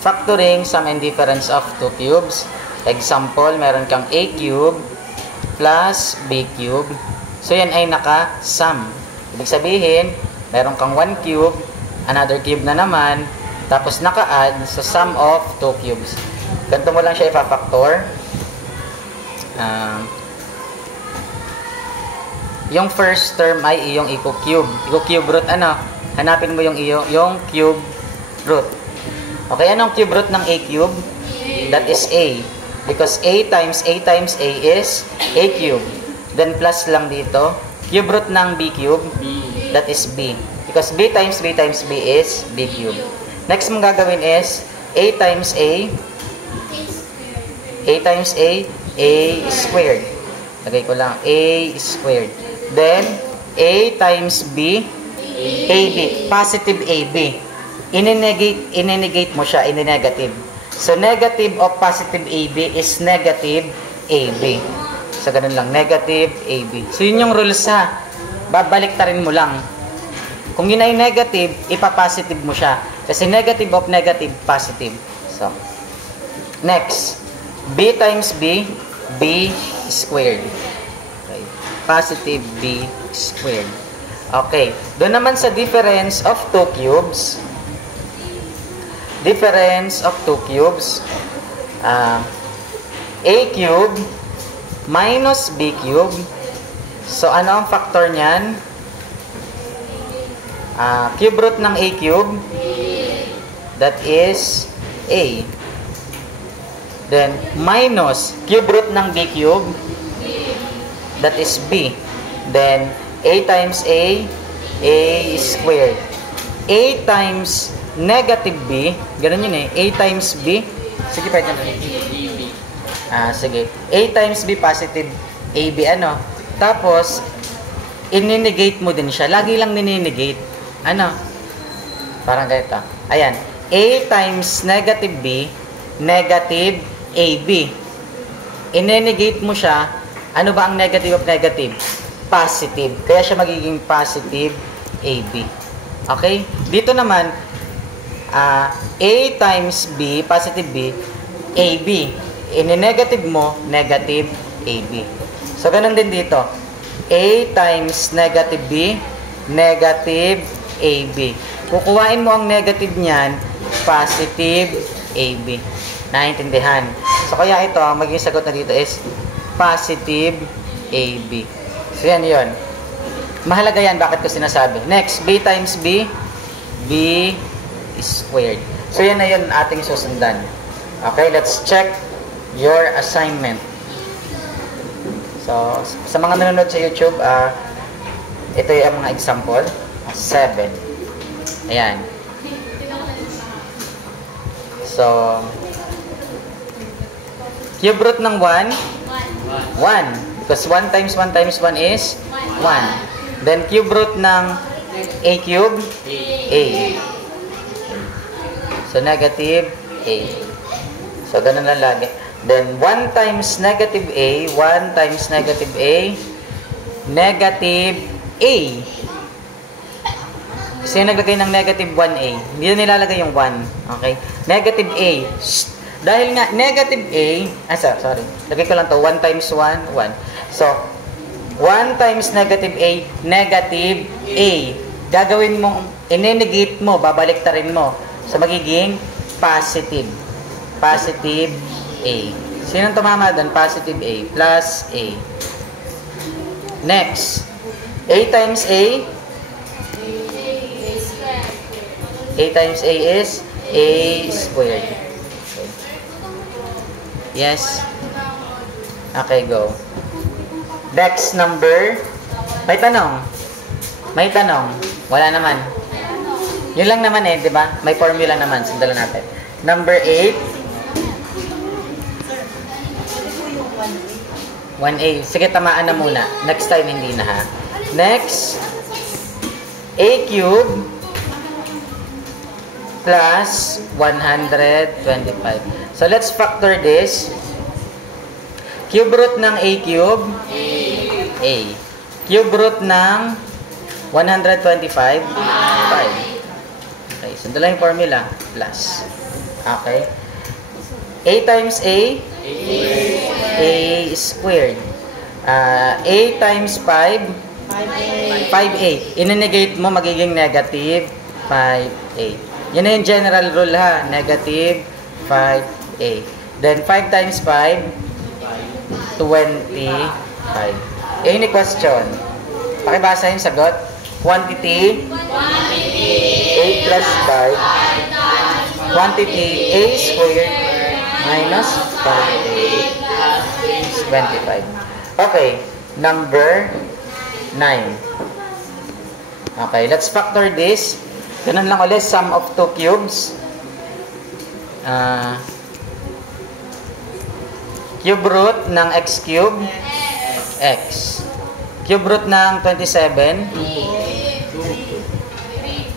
factoring sum and difference of two cubes. Example, meron kang a cube plus b cube. So, yan ay naka-sum. Ibig sabihin, meron kang 1 cube, another cube na naman, tapos naka-add sa sum of 2 cubes. Ganito mo lang siya ipa-factor. Yung first term ay iyong i-cube. I-cube root, ano? Hanapin mo yung cube root. Okay, anong cube root ng a cube? That is a. Because a times a is a cube. Then plus lang dito. Cube root ng b cube, that is b. Because b times b is b cube. Next mong gagawin is a times a squared. Lagay ko lang, a squared. Then, a times b, ab. Positive ab. Ininegate mo siya, ininnegative. So, negative of positive ab is negative ab. So, ganun lang, negative ab. So, yun yung rules ha. Babaliktarin mo lang. Kung yun ay negative, ipapositive mo siya. Kasi negative of negative, positive. So, next. B times b, b squared. Okay. Positive b squared. Okay. Doon naman sa difference of two cubes. Difference of two cubes. A cube minus b cube. So, ano ang factor niyan? Cube root ng a cube. That is a. Then, minus cube root ng b cube. That is b. Then, a times a squared. A times negative b. Ganun yun eh. A times b. Sige, pwede na. Sige. A times b positive ab, ano? Tapos, ininegate mo din siya. Lagi lang nininegate. Ano? Parang ganito. Ayan. A times negative b, negative ab. Ininegate mo siya. Ano ba ang negative of negative? Positive. Kaya siya magiging positive ab. Okay? Dito naman, a times b, positive b, ab. Ine-negative mo, negative ab. So, ganun din dito. A times negative b, negative ab. Kukuhain mo ang negative niyan, positive ab. Naintindihan? So, kaya ito, ang magiging sagot na dito is positive ab. So, yan yun. Mahalaga yan. Bakit ko sinasabi? Next, b times b, b squared. So, yan na yun ating susundan. Okay, let's check your assignment. So, sa mga nanonood sa YouTube, ito yung mga example. 7. Ayan. So, cube root ng 1? 1. Because 1 times 1 times 1 is 1. Then, cube root ng a cube? A. So, negative a. So, ganun lang lagi. Then, 1 times negative a, 1 times negative a, negative a. Kasi naglagay ng negative 1a. Hindi na nilalagay yung 1. Okay? Negative a. Dahil nga, negative a, sorry. Lagay ko lang to 1 times 1, 1. So, 1 times negative a, negative a. Gagawin mo, inenegate mo, babaliktarin mo. So, magiging positive. Positive a. Sinong tumama doon? Positive a plus a. Next. A times a. A times a is a squared. Yes. Okay, go. Next number. May tanong. May tanong. Wala naman. Yun lang naman eh, di ba? May formula naman. Sundan natin. Number 8. 1a. Sige, tamaan na muna. Next time, hindi na ha. Next, a cube plus 125. So, let's factor this. Cube root ng a cube? A. Cube root ng 125? 5. Okay. Sundalo yung formula. Plus. Okay. A times A? A squared. A times 5? 5A. Inenegate mo, magiging negative 5A. Yun na yung general rule ha. Negative 5A. Then 5 times 5? 25. Any question? Pakibasa yung sagot. Quantity? A plus 5. Quantity A squared minus 5A is 25. Okay. Number 9. Okay. Let's factor this. Ganun lang ulit. Sum of 2 cubes. Cube root ng x cube. X. Cube root ng 27.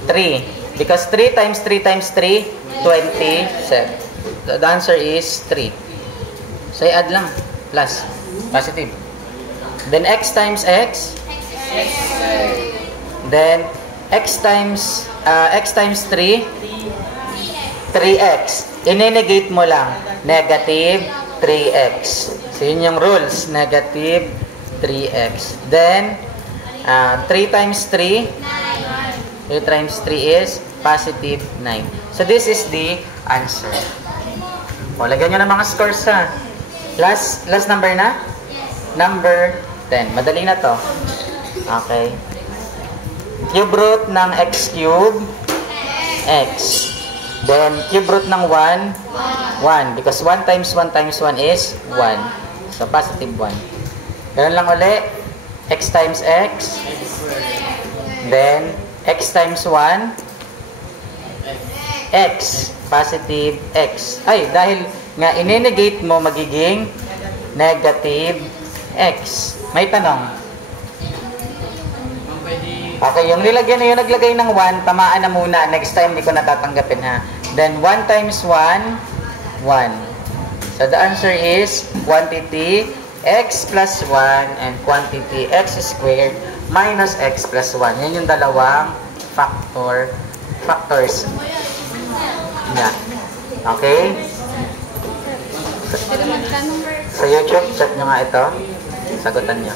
3. Because 3 times 3 times 3, 27. The answer is 3. So, i-add lang. Plus. Positive. Then, x times x. Then, x times 3. 3x. Inenegate mo lang. Negative 3x. So, yun yung rules. Negative 3x. Then, 3 times 3. 3 times 3 is positive 9. So, this is the answer. O, lagyan nyo ng mga scores ha. Last number na? Number 10. Madali na to. Okay. Cube root ng x cube. X. Then, cube root ng 1. 1. Because 1 times 1 times 1 is 1. So, positive 1. Ganun lang uli. X times x. Then, x times 1. X. Positive x. Ay, dahil nga inenegate mo, magiging negative x. May tanong. Okay, yung nilagyan na yung naglagay ng 1, tamaan na muna. Next time, hindi ko natatanggapin ha. Then, 1 times 1, 1. So, the answer is quantity x plus 1 and quantity x squared minus x plus 1. Yan yung dalawang factors. Yan. Okay? Sa YouTube, check nyo nga ito. Sagutan nyo.